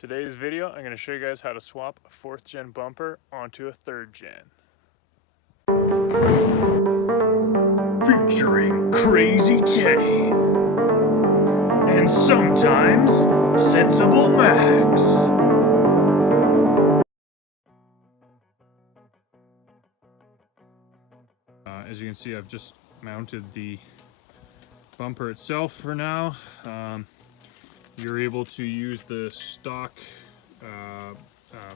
Today's video, I'm going to show you guys how to swap a 4th gen bumper onto a 3rd gen. Featuring Crazy Teddy. And sometimes Sensible Max. As you can see, I've just mounted the bumper itself for now. You're able to use the stock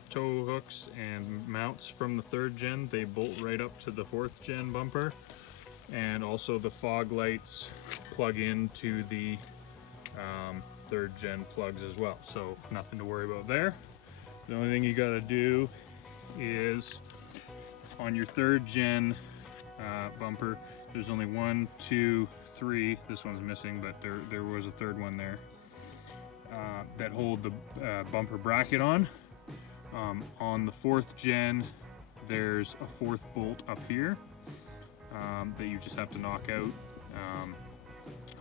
tow hooks and mounts from the 3rd gen. They bolt right up to the 4th gen bumper, and also the fog lights plug into the 3rd gen plugs as well, so nothing to worry about there. The only thing you got to do is on your 3rd gen bumper, there's only 1, 2, 3, this one's missing, but there was a 3rd one there, that hold the bumper bracket on. On the 4th gen, there's a 4th bolt up here that you just have to knock out.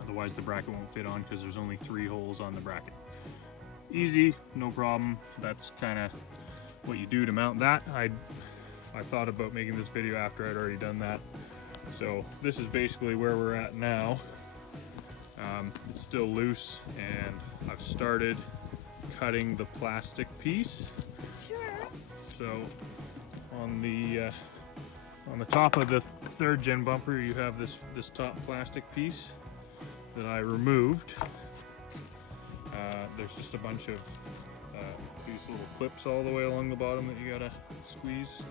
Otherwise the bracket won't fit on, because there's only 3 holes on the bracket. Easy, no problem. That's kind of what you do to mount that. I thought about making this video after I'd already done that. So this is basically where we're at now. It's still loose, and I've started cutting the plastic piece. Sure. So on the top of the 3rd gen bumper, you have this top plastic piece that I removed. There's just a bunch of these little clips all the way along the bottom that you gotta squeeze,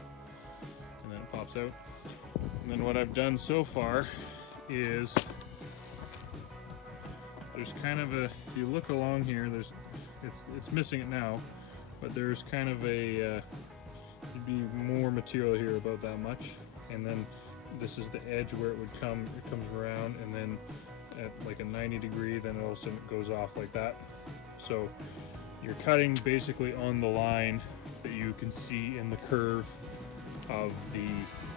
and then it pops out. And then what I've done so far is there's kind of a, if you look along here, it's missing it now, but there's kind of a there'd be more material here, about that much, and then this is the edge where it would come. It comes around, and then at like a 90 degree, then it also goes off like that. So you're cutting basically on the line that you can see in the curve of the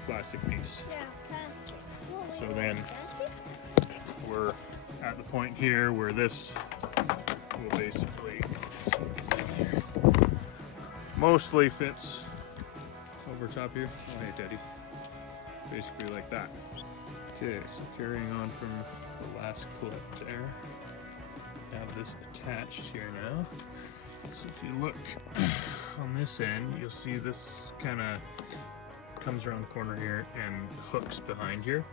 plastic piece. Yeah, plastic. So then Plastic? we're at the point here where this will basically mostly fits over top here. Oh hey Teddy. Basically like that. Okay, so carrying on from the last clip there, I have this attached here now. So if you look on this end, you'll see this kind of comes around the corner here and hooks behind here.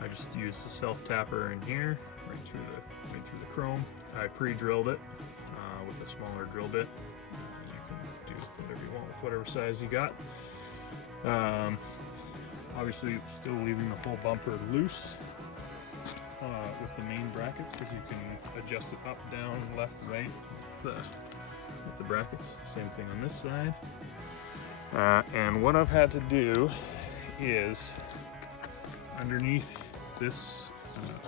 I just used the self-tapper in here, right through the chrome. I pre-drilled it with a smaller drill bit. You can do whatever you want with whatever size you got. Obviously still leaving the whole bumper loose with the main brackets, because you can adjust it up, down, left, right with the brackets. Same thing on this side. And what I've had to do is, underneath this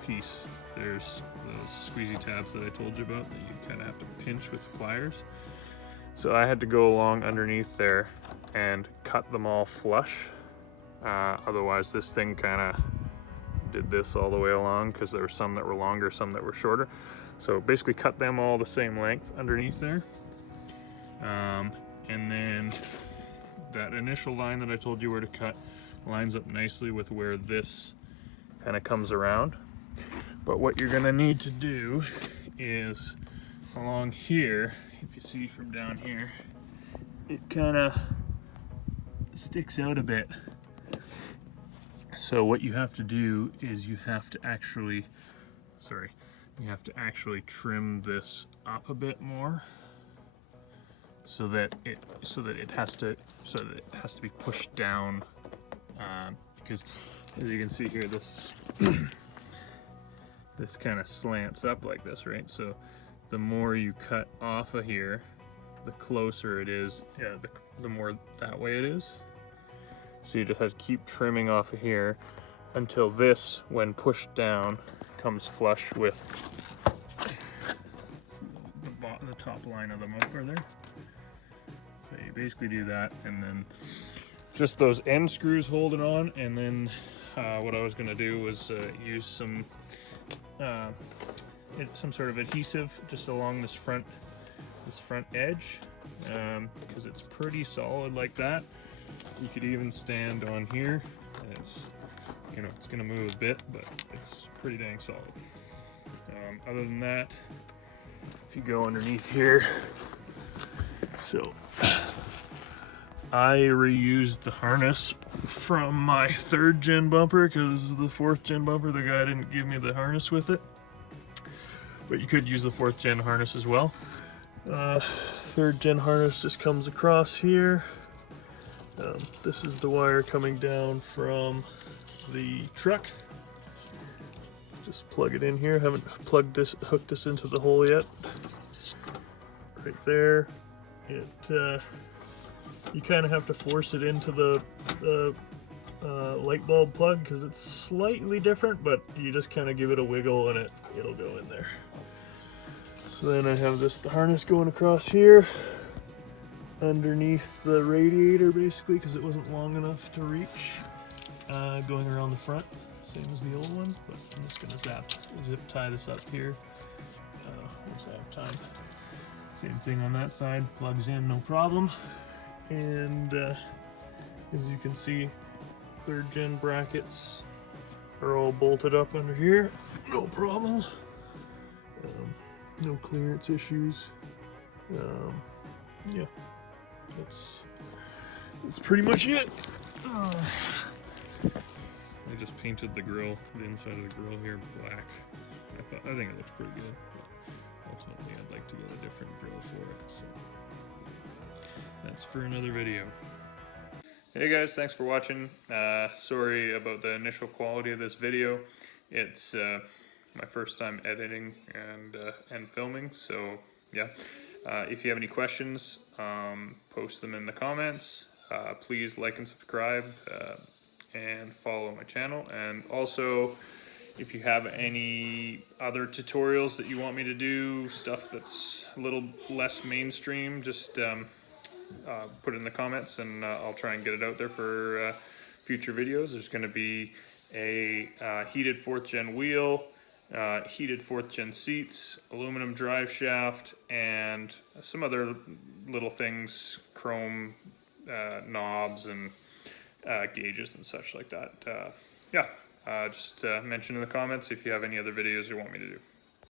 piece, there's those squeezy tabs that I told you about that you kind of have to pinch with pliers. So I had to go along underneath there and cut them all flush. Otherwise this thing kind of did this all the way along, because there were some that were longer, some that were shorter. So basically cut them all the same length underneath there. And then that initial line that I told you where to cut lines up nicely with where this kind of comes around. But what you're gonna need to do is along here, if you see from down here, it kind of sticks out a bit. So what you have to do is you have to actually trim this up a bit more, so that it has to be pushed down, because as you can see here, this this kind of slants up like this, right? So the more you cut off of here, the closer it is, the more that way it is. So you just have to keep trimming off of here until this, when pushed down, comes flush with the top line of the bumper there. So you basically do that, and then just those end screws hold it on, and then what I was going to do was use some sort of adhesive just along this front this front edge, because it's pretty solid like that. You could even stand on here, and it's, you know, it's gonna move a bit, but it's pretty dang solid. Other than that, if you go underneath here, so I reused the harness from my 3rd gen bumper because the 4th gen bumper, the guy didn't give me the harness with it. But you could use the 4th gen harness as well. 3rd gen harness just comes across here. This is the wire coming down from the truck. Just plug it in here. Haven't hooked this into the hole yet. Right there. You kind of have to force it into the light bulb plug because it's slightly different, but you just kind of give it a wiggle and it'll go in there. So then I have the harness going across here underneath the radiator basically because it wasn't long enough to reach, going around the front, same as the old one, but I'm just gonna zip tie this up here once I have time. Same thing on that side, plugs in no problem. And as you can see, 3rd gen brackets are all bolted up under here, no problem. No clearance issues. Yeah, that's pretty much it. I just painted the grill, the inside of the grill here, black. I think it looks pretty good, but ultimately I'd like to get a different grill for it. So that's for another video. Hey guys, thanks for watching. Sorry about the initial quality of this video. It's my first time editing and filming, so yeah. If you have any questions, post them in the comments. Please like and subscribe and follow my channel. And also, if you have any other tutorials that you want me to do, stuff that's a little less mainstream, just put it in the comments and I'll try and get it out there for future videos. There's going to be a heated 4th gen wheel, heated 4th gen seats, aluminum drive shaft, and some other little things, chrome knobs and gauges and such like that. Yeah, just mention in the comments if you have any other videos you want me to do.